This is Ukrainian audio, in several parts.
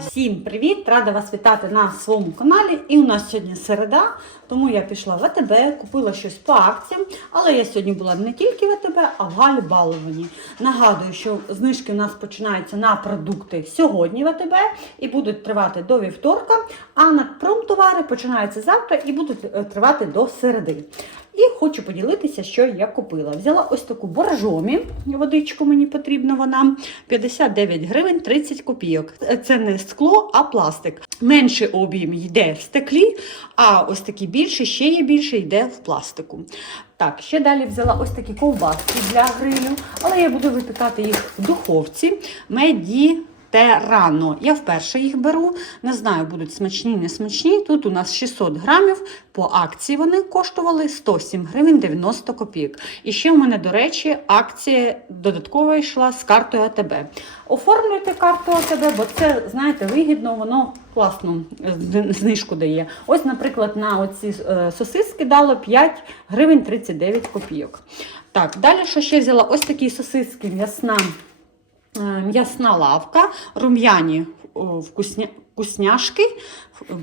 Всім привіт! Рада вас вітати на своєму каналі. І у нас сьогодні середа, тому я пішла в АТБ, купила щось по акціям. Але я сьогодні була не тільки в АТБ, а в Галі. Нагадую, що знижки у нас починаються на продукти сьогодні в АТБ і будуть тривати до вівторка. А на промтовари починаються завтра і будуть е, тривати до середи. І хочу поділитися, що я купила. Взяла ось таку боржомі, водичку мені потрібна вона 59 гривень 30 копійок. Це не скло, а пластик. Менший об'єм йде в стеклі, а ось такий більший, ще є більший, йде в пластику. Так, ще далі взяла ось такі ковбаски для грилю, але я буду випікати їх в духовці. Меді Терано. Я вперше їх беру. Не знаю, будуть смачні, не смачні. Тут у нас 600 грамів. По акції вони коштували 107 гривень 90 копійок. І ще в мене, до речі, акція додаткова йшла з картою АТБ. Оформлюйте карту АТБ, бо це, знаєте, вигідно, воно класну е, знижку дає. Ось, наприклад, на оці е, сосиски дало 5 гривень 39 копійок. Так, далі що ще взяла? Ось такі сосиски м'ясна. Е, М'ясна лавка, рум'яні вкусня, вкусняшки.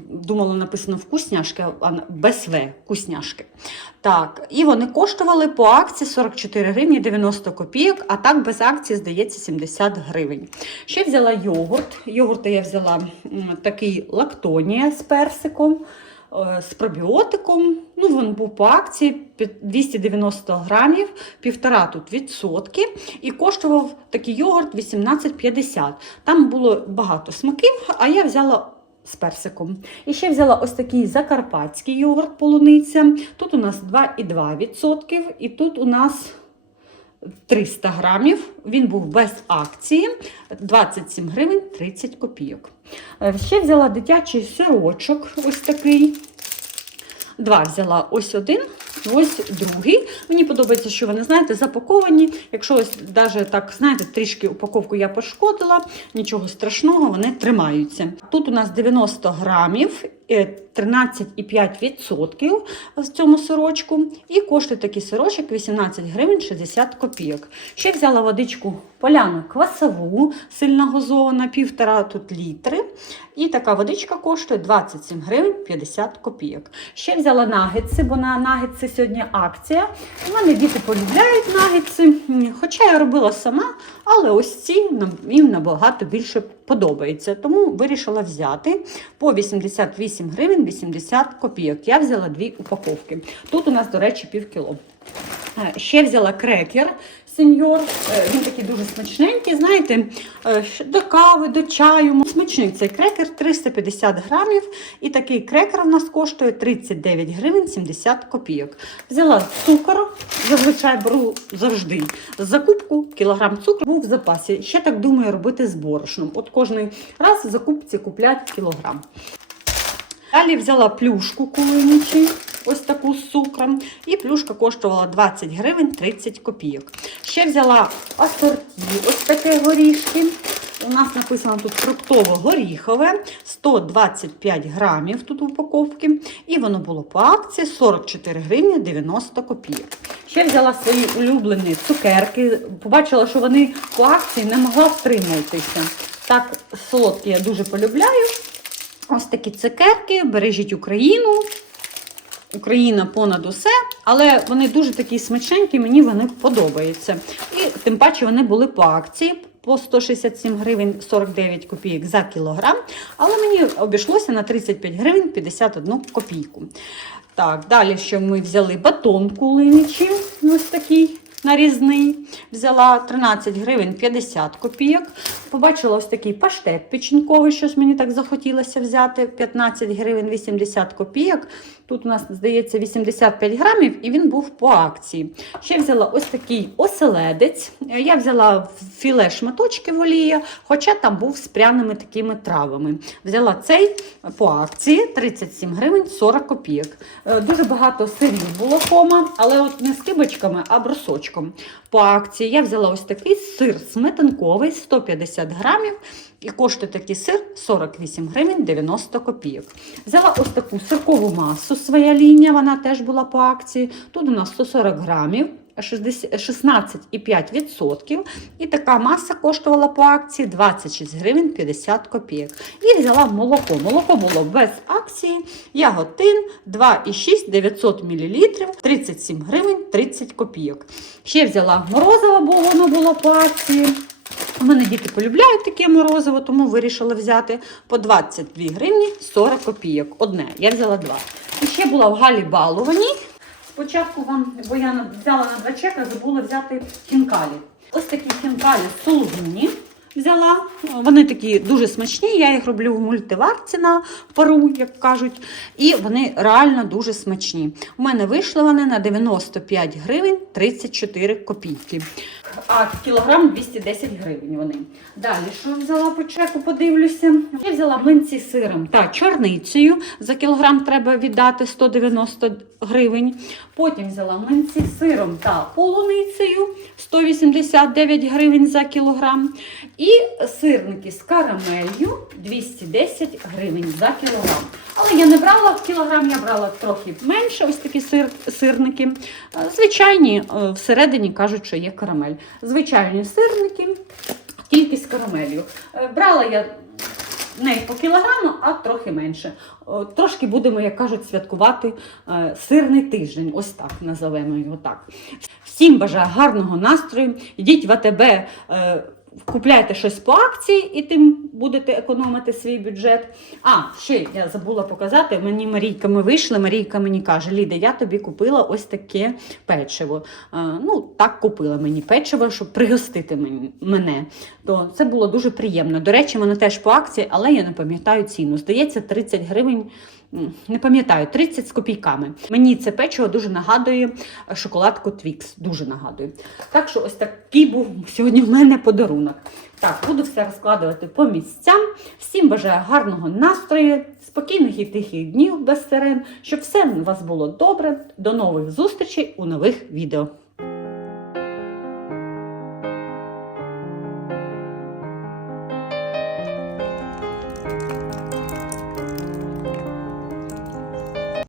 Думала, написано вкусняшки, а без В, вкусняшки. Так, і вони коштували по акції 44 гривні 90 копійок, а так без акції, здається, 70 гривень. Ще взяла йогурт. Йогурт я взяла такий лактонія з персиком. Е, З пробіотиком, ну він був по акції 290 грамів, півтора тут відсотки, і коштував такий йогурт 18,50. Там було багато смаків, а я взяла з персиком. І ще взяла ось такий закарпатський йогурт полуниця. Тут у нас 2,2%, і тут у нас 300 грамів. Він був без акції 27 гривень 30 копійок. Е, Ще взяла дитячий сирочок, ось такий. Два взяла ось один, ось другий. Мені подобається, що вони, знаєте, запаковані. Якщо ось навіть так, знаєте, трішки упаковку я пошкодила, нічого страшного, вони тримаються. Тут у нас 90 грамів, 13,5% в цьому сирочку. І коштує такий сирочок 18 гривень 60 копійок. Ще взяла водичку поляну квасову, сильно газована, півтора тут літри. І така водичка коштує 27 гривень 50 копійок. Ще взяла нагетси, бо на нагетси сьогодні акція. У мене діти полюбляють нагетси, хоча я робила сама, але ось ці їм набагато більше подобається. Тому вирішила взяти по 88 гривень 80 копійок. Я взяла дві упаковки. Тут у нас, до речі, пів кіло. Е, Ще взяла крекер сеньор. Е, Він такий дуже смачненький, знаєте, е, до кави, до чаю. Смачний цей крекер 350 грамів. І такий крекер у нас коштує 39 гривень 70 копійок. Взяла цукор, зазвичай беру завжди закупку, кілограм цукру був в запасі. Ще так думаю робити з борошном. От кожний раз в закупці куплять кілограм. Далі взяла плюшку кулиничі, ось таку з цукром. І плюшка коштувала 20 гривень 30 копійок. Ще взяла асорті, ось таке горішки. У нас написано тут фруктово-горіхове, 125 грамів тут упаковки. І воно було по акції 44 гривні 90 копійок. Ще взяла свої улюблені цукерки. Побачила, що вони по акції не могла втриматися. Так, солодкі я дуже полюбляю. Ось такі цукерки, бережіть Україну. Україна понад усе, але вони дуже такі смачненькі, мені вони подобаються. І тим паче вони були по акції по 167 гривень 49 копійок за кілограм, але мені обійшлося на 35 гривень 51 копійку. Так, далі що ми взяли батон кулиничі, ось такий нарізний. Взяла 13 гривень 50 копійок. Побачила ось такий паштет печінковий, щось мені так захотілося взяти. 15 гривень 80 копійок. Тут у нас, здається, 85 грамів, і він був по акції. Ще взяла ось такий оселедець. Я взяла філе шматочки в хоча там був з пряними такими травами. Взяла цей по акції 37 гривень 40 копійок. Е, Дуже багато сирів було кома, але от не з кибочками, а брусочком. По акції я взяла ось такий сир сметанковий 150 грамів. І коштує такий сир 48 гривень 90 копійок. Взяла ось таку сиркову масу, своя лінія, вона теж була по акції. Тут у нас 140 грамів. 60 16,5%. І така маса коштувала по акції 26 гривень 50 копійок. І взяла молоко. Молоко було без акції. Яготин 2,6 900 мл 37 гривень 30 копійок. Ще взяла морозиво, бо воно було по акції. У мене діти полюбляють таке морозиво, тому вирішила взяти по 22 гривні 40 копійок. Одне, я взяла два. І ще була в Галі баловані. Спочатку вам, бо я взяла на два чека, забула взяти хінкалі. Ось такі хінкалі сулугуні взяла. Вони такі дуже смачні. Я їх роблю в мультиварці на пару, як кажуть. І вони реально дуже смачні. У мене вийшли вони на 95 гривень 34 копійки. А кілограм 210 гривень вони. Далі, що взяла по чеку, подивлюся. Я взяла млинці з сиром та чорницею. За кілограм треба віддати 190 гривень. Потім взяла млинці з сиром та полуницею 189 гривень за кілограм. І сирники з карамелью 210 гривень за кілограм. Але я не брала в кілограм, я брала трохи менше. Ось такі сир, сирники. Звичайні, е, всередині кажуть, що є карамель. Звичайні сирники, тільки з карамелью. Е, Брала я не по кілограму, а трохи менше. Трошки будемо, як кажуть, святкувати е, сирний тиждень. Ось так називаємо його так. Всім бажаю гарного настрою. Йдіть в АТБ. Купляйте щось по акції і тим будете економити свій бюджет. А, ще я забула показати. Мені Марійка, ми вийшли. Марійка мені каже: Ліда, я тобі купила ось таке печиво. Ну, так купила мені печиво, щоб пригостити мене. То це було дуже приємно. До речі, воно теж по акції, але я не пам'ятаю ціну. Здається, 30 гривень. Не пам'ятаю, 30 з копійками. Мені це печиво дуже нагадує шоколадку Твікс. Дуже нагадує. Так що ось такий був сьогодні в мене подарунок. Так, буду все розкладувати по місцям. Всім бажаю гарного настрою, спокійних і тихих днів без сирен, щоб все у вас було добре. До нових зустрічей у нових відео.